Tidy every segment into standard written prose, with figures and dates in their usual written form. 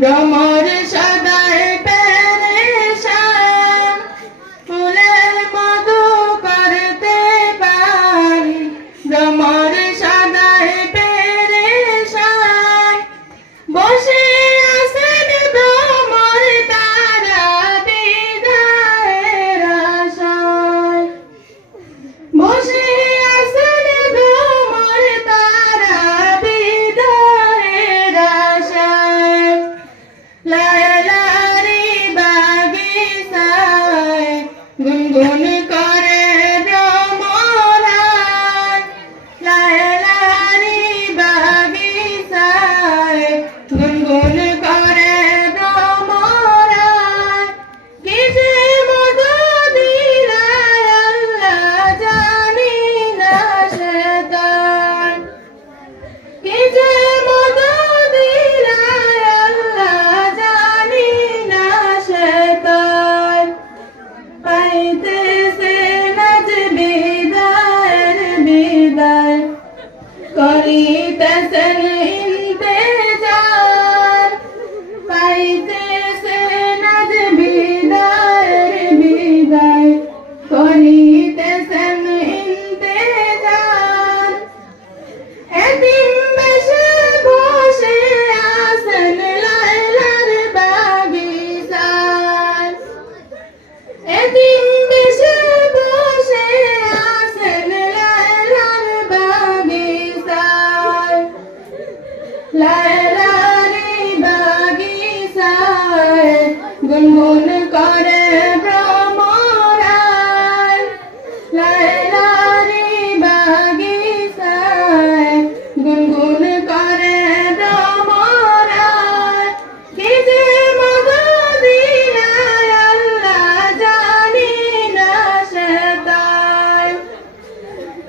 ভ্রমর সদায় পেরেশান, ফুলের মধু করতে পারি। ভ্রমর সদায় পেরেশান, বসে আছেন ভ্রমর তারা বিদায়ের আশায়। বসে আছেন ভ্রমর তারা বিদায়ের আশায়। লায়লারি বাগিচায় গুনগুন করে ভ্রমরায়। লায়লারি বাগিচায় গুনগুন করে ভ্রমরায়। কি যে মধু দিলায় আল্লাহ জানি না সে তার। কি যে মধু দিলায় আল্লাহ জানি না সে তার। পাইতেছে নাজ বিদায়ের বিদায়, করিতেছেন ইন্তেজার। পাইতেছে নাজ বিদায়ের বিদায়, করিতেছেন ইন্তেজার। এতিম বেশে বসে আছেন লায়লার বাগিচায়। এতিম বেশে বসে আছেন লায়লার বাগিচায়। লায়লারি বাগিচায় গুনগুন করে ভ্রমরায়। লায়লারি বাগিচায় গুনগুন করে ভ্রমরায়। কি যে মধু দিলায় আল্লাহ জানি না সে তার।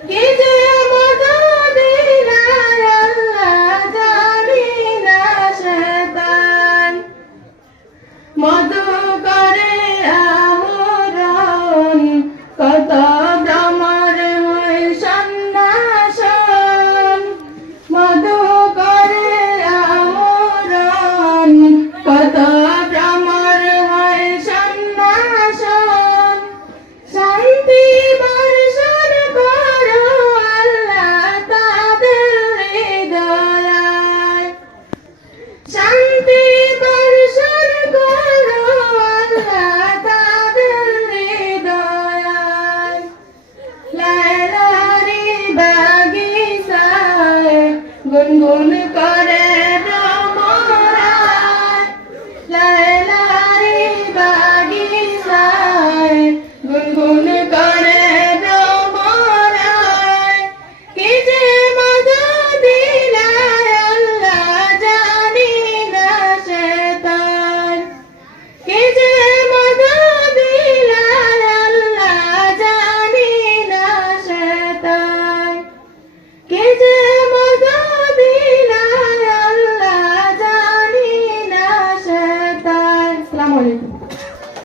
কি যে মধু দিলায় আল্লাহ জানি না সে তার। মধু করে আহরণ কত ভ্রমর হয় সন্ন্যাসন। মধু করে আহরণ কত ভ্রমর হয় সন্ন্যাসন। শান্তি বর্ষণ করো আল্লাহ তাদের হৃদয়ায়। শান্তি বর্ষণ করো আল্লাহ তাদের হৃদয়ায়। লায়লারি বাগিচায় গুনগুন করে